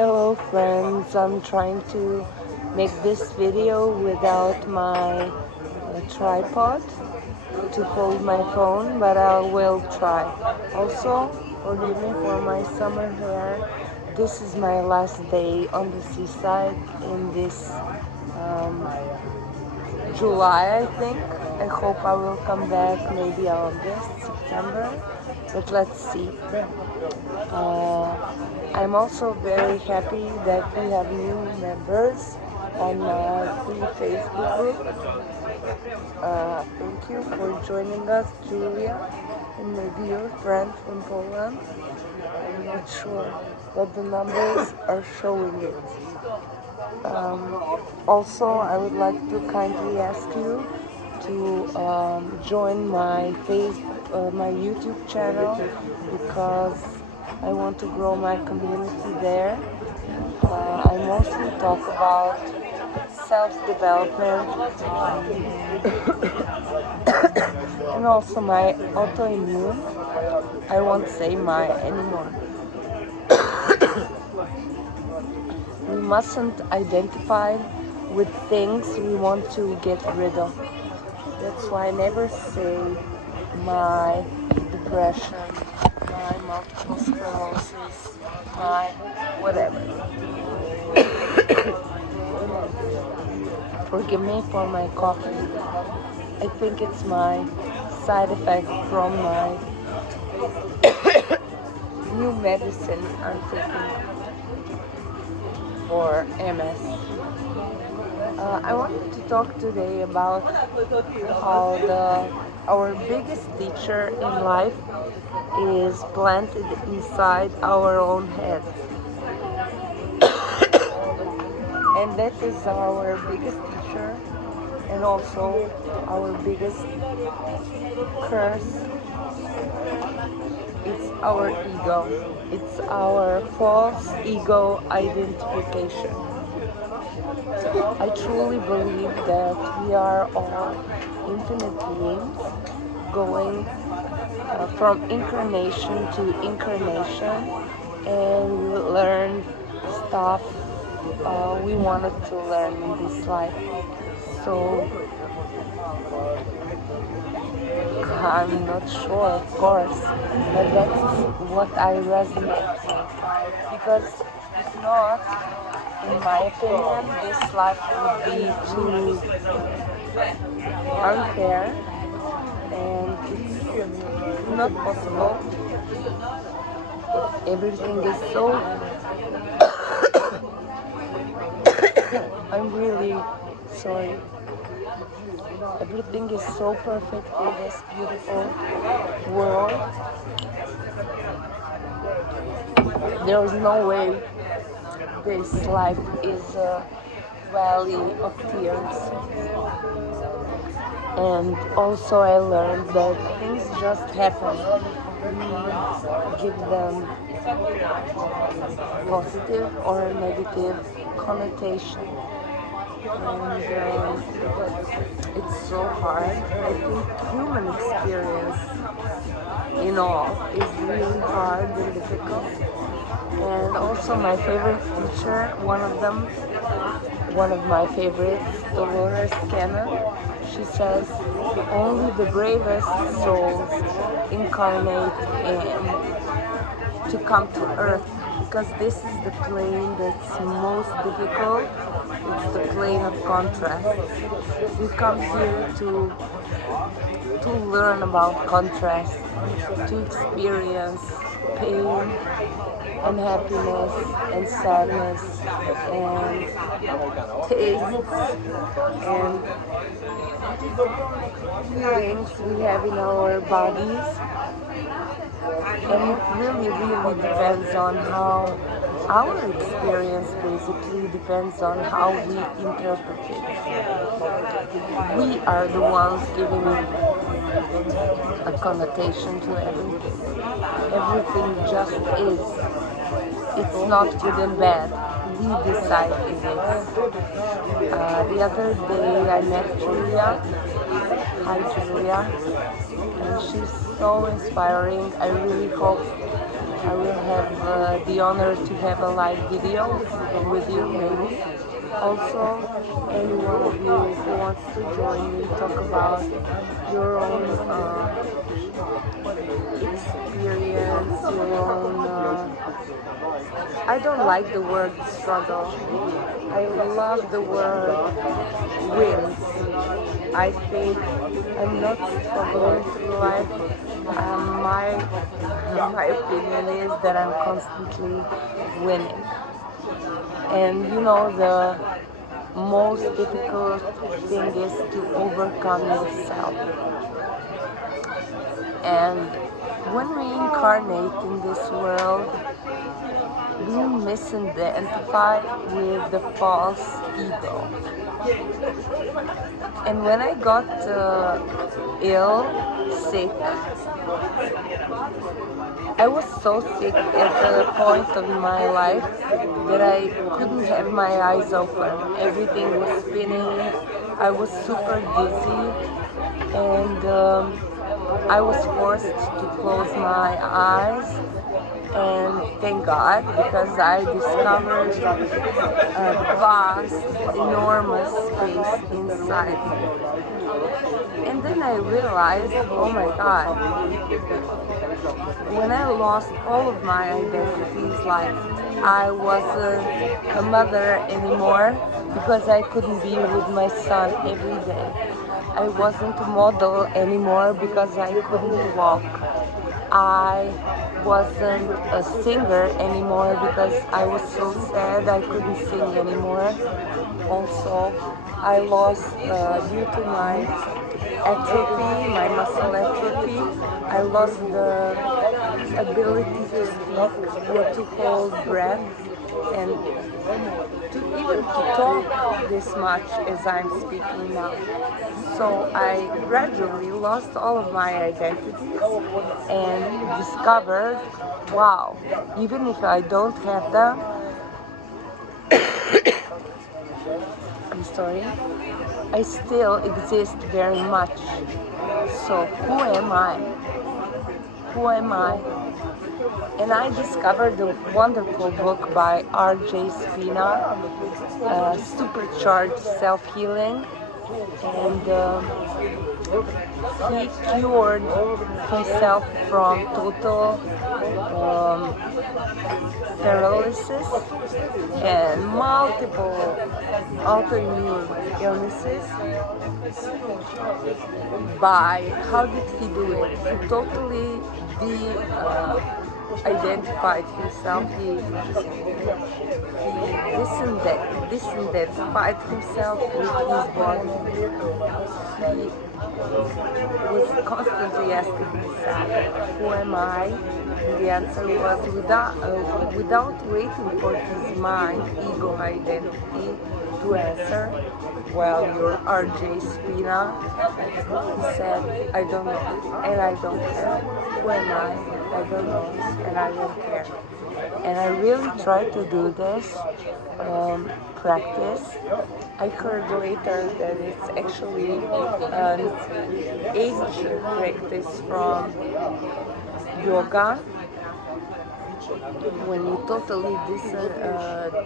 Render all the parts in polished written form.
Hello friends, I'm trying to make this video without my tripod to hold my phone, but I will try. Also, forgive me for my summer hair. This is my last day on the seaside in this July, I think. I hope I will come back maybe August, September, but let's see. I'm also very happy that we have new members on my free Facebook group. Thank you for joining us, Julia, and maybe your friend from Poland. I'm not sure, but the numbers are showing it. Also, I would like to kindly ask you to join my my YouTube channel, because I want to grow my community there. I mostly talk about self-development and also my autoimmune. I won't say my anymore. We mustn't identify with things we want to get rid of. That's why I never say my depression, my multiple sclerosis, my whatever. Forgive me for my coughing. I think it's my side effect from my new medicine I'm taking for MS. I wanted to talk today about how our biggest teacher in life is planted inside our own heads. And that is our biggest teacher and also our biggest curse. It's our ego. It's our false ego identification. I truly believe that we are all infinite beings going from incarnation to incarnation, and we learn stuff we wanted to learn in this life. So I'm not sure, of course, but that's what I resonate with. Because if not, in my opinion, this life would be too unfair, and it's not possible. Everything is so I'm really sorry. Everything is so perfect in this beautiful world. There is no way this life is a valley of tears. And also I learned that things just happen. We give them positive or negative connotation. And it's so hard. I think human experience in all is really hard and difficult. And also my favorite teacher, one of my favorites, Dolores Cannon, she says only the bravest souls incarnate to come to earth, because this is the plane that's most difficult. It's the plane of contrast. We come here to learn about contrast, to experience pain and happiness and sadness and tastes and feelings we have in our bodies. And it really depends on how our experience basically depends on how we interpret it. We are the ones giving a connotation to everything. Everything just is. It's not good and bad. We decide it is. The other day I met Julia. Hi Julia. And she's so inspiring. I really hope I will have the honor to have a live video with you, maybe. Also, any one of you who wants to join me, talk about your own experience, your own. I don't like the word struggle. I love the word wins. I think I'm not struggling through life. My opinion is that I'm constantly winning. And you know, the most difficult thing is to overcome yourself. And when we incarnate in this world, we misidentify with the false ego. And when I got sick, I was so sick at a point of my life that I couldn't have my eyes open. Everything was spinning. I was super dizzy, and I was forced to close my eyes. And thank God, because I discovered a vast, enormous space inside me. And then I realized, oh my God, when I lost all of my identities, like I wasn't a mother anymore because I couldn't be with my son every day. I wasn't a model anymore because I couldn't walk. I wasn't a singer anymore because I was so sad I couldn't sing anymore. Also, I lost due to my atrophy, my muscle atrophy, I lost the ability to speak or to hold breath and even to talk this much as I'm speaking now. So I gradually lost all of my identities and discovered, wow, even if I don't have them, I'm sorry, I still exist very much. So who am I? Who am I? And I discovered a wonderful book by R.J. Spina, Supercharged Self-Healing, and he cured himself from total paralysis and multiple autoimmune illnesses by, how did he do it? He totally identified himself. He disidentified himself with his body. He was constantly asking himself, who am I? And the answer was, without waiting for his mind, ego identity to answer, well, you're R.J. Spina. He said, I don't know, and I don't care. Who am I don't know, and I don't care. And I really try to do this practice. I heard later that it's actually an ancient practice from yoga. When you totally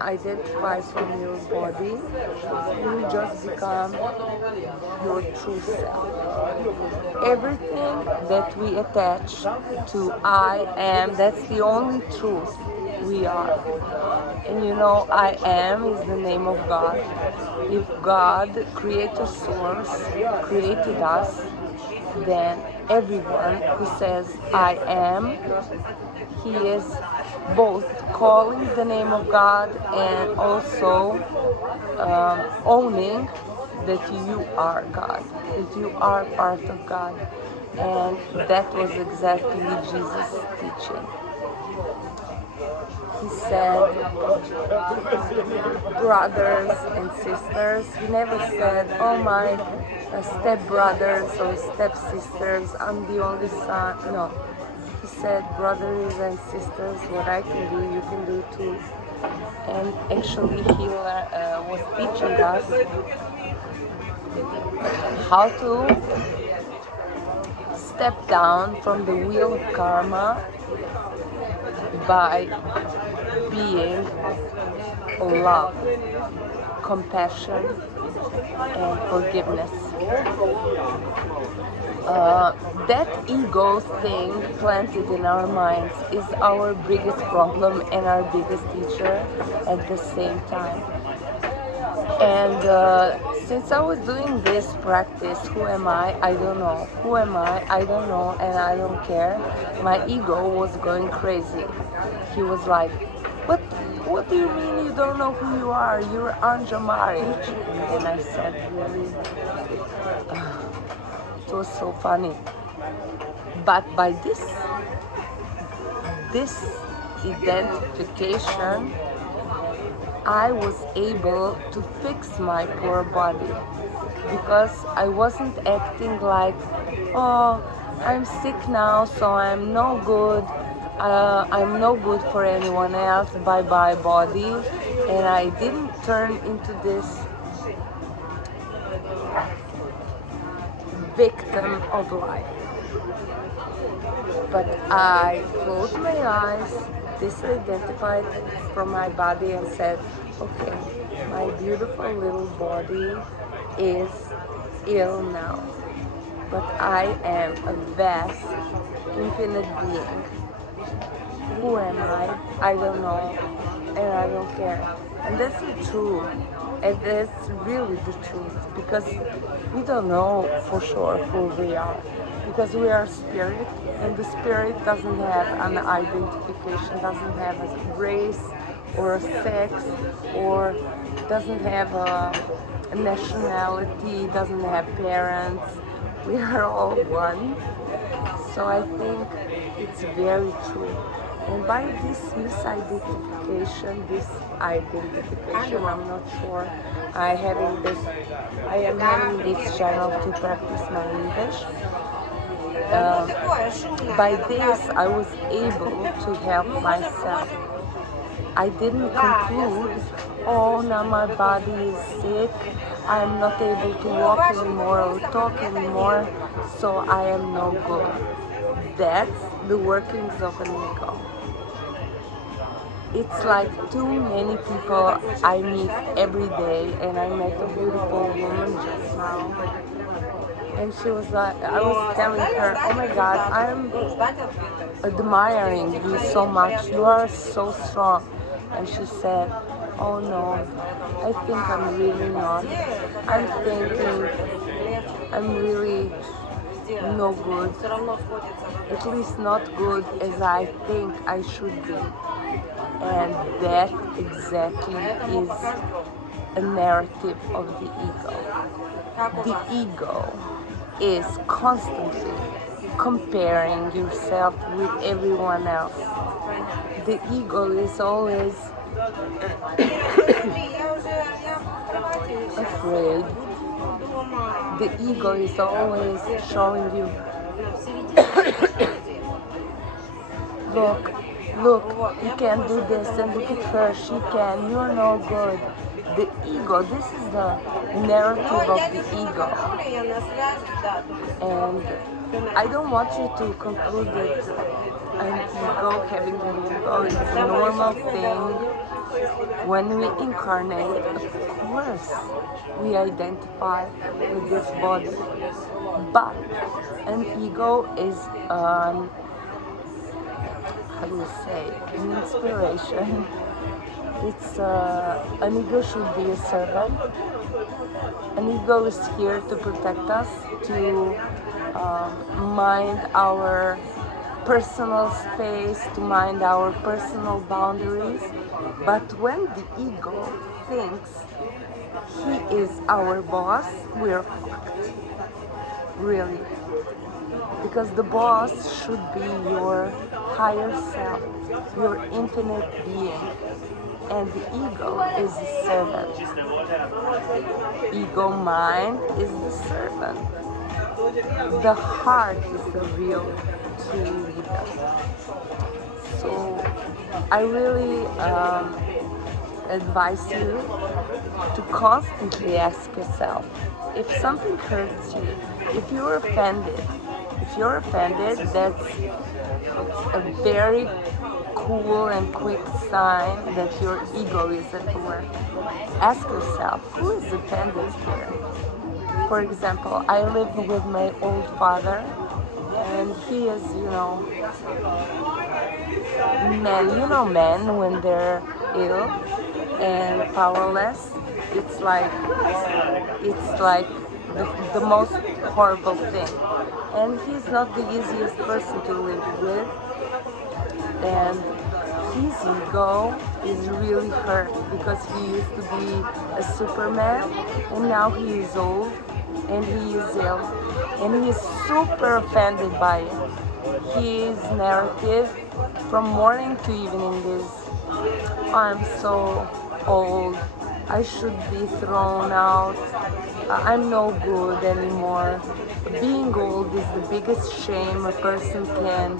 identify from your body, you just become your true self. Everything that we attach to I am, that's the only truth we are. And you know, I am is the name of God. If God, Creator Source, created us, then everyone who says I am, he is both calling the name of God and also owning that you are God, that you are part of God. And that was exactly Jesus' teaching. He said, brothers and sisters. He never said, oh my step-brothers or step-sisters, I'm the only son. No. He said, brothers and sisters, what I can do, you can do too. And actually he was teaching us how to step down from the wheel of karma by being love, compassion, and forgiveness. That ego thing planted in our minds is our biggest problem and our biggest teacher at the same time. And since I was doing this practice, who am I? I don't know. Who am I don't know, and I don't care. My ego was going crazy. He was like, what do you mean you don't know who you are? You're Anja Maric. And I said, really? It was so funny. But by this identification, I was able to fix my poor body, because I wasn't acting like, oh, I'm sick now, so I'm no good. I'm no good for anyone else. Bye bye, body. And I didn't turn into this victim of life. But I closed my eyes, disidentified from my body, and said, okay, my beautiful little body is ill now, but I am a vast, infinite being. Who am I? I don't know, and I don't care. And that's the truth. And that's really the truth, because we don't know for sure who we are. Because we are spirit, and the spirit doesn't have an identification, doesn't have a race or a sex, or doesn't have a nationality, doesn't have parents. We are all one. So I think it's very true. And by this misidentification, this identification, I'm not sure, I am having this channel to practice my English. By this, I was able to help myself. I didn't conclude, oh, now my body is sick, I am not able to walk anymore or talk anymore, so I am no good. That's the workings of an ego. It's like too many people I meet every day, and I met a beautiful woman just now. And she was like, I was telling her, oh my God, I'm admiring you so much. You are so strong. And she said, oh no, I think I'm really not. I'm thinking I'm really no good. At least not good as I think I should be. And that exactly is a narrative of the ego. The ego is constantly comparing yourself with everyone else. The ego is always afraid. The ego is always showing you, look, you can't do this, and look at her, she can, you're no good. The ego, this is the narrative of the ego. And I don't want you to conclude that having an ego is a normal thing. When we incarnate, of course, we identify with this body. But an ego is how do you say, an inspiration. It's an ego should be a servant. An ego is here to protect us, to mind our personal space, to mind our personal boundaries. But when the ego thinks he is our boss, we're fucked. Really. Because the boss should be your higher self, your infinite being. And the ego is the servant. Ego mind is the servant. The heart is the real true leader. So I really advise you to constantly ask yourself, if something hurts you, if you're offended, that's a very cool and quick sign that your ego is at work. Ask yourself, who is offended here? For example, I live with my old father, and he is, men when they're ill and powerless, it's like the most horrible thing. And he's not the easiest person to live with, and his ego is really hurt because he used to be a superman, and now he is old and he is ill, and he is super offended by it. His narrative from morning to evening is, I'm so old, I should be thrown out, I'm no good anymore. Being old is the biggest shame a person can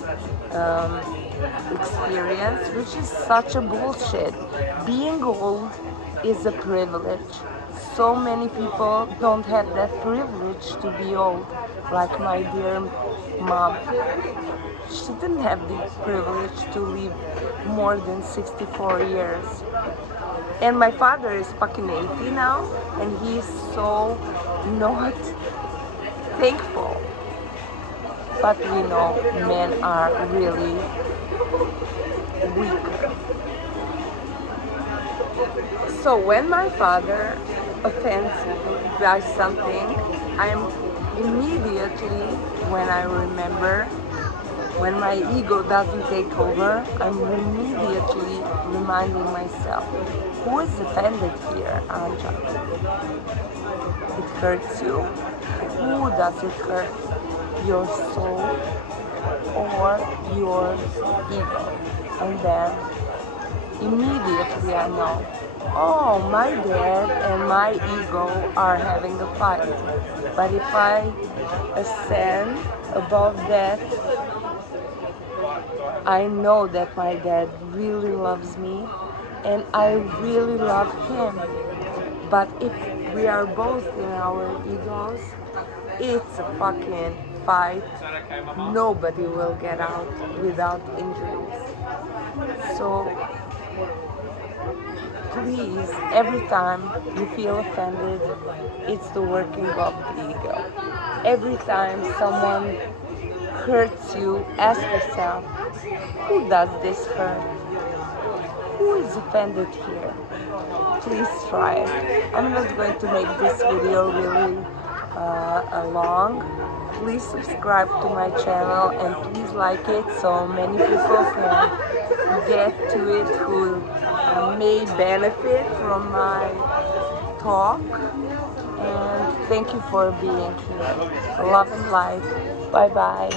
experience, which is such a bullshit. Being old is a privilege. So many people don't have that privilege to be old, like my dear mom. She didn't have the privilege to live more than 64 years. And my father is fucking 80 now, and he's so not thankful. But we know men are really weak. So when my father offends me by something, I'm immediately, when I remember, when my ego doesn't take over, I'm immediately reminding myself, who is offended here, Anja? It hurts you? Who does it hurt? Your soul or your ego? And then immediately I know, oh, my dad and my ego are having a fight. But if I ascend above that, I know that my dad really loves me and I really love him. But if we are both in our egos, it's a fucking fight. Nobody will get out without injuries. So please, every time you feel offended, it's the working of the ego. Every time someone hurts you, ask yourself, who does this hurt? Who is offended here? Please try it. I'm not going to make this video really long. Please subscribe to my channel and please like it so many people can get to it who may benefit from my talk. And thank you for being here. Love and light. Bye bye.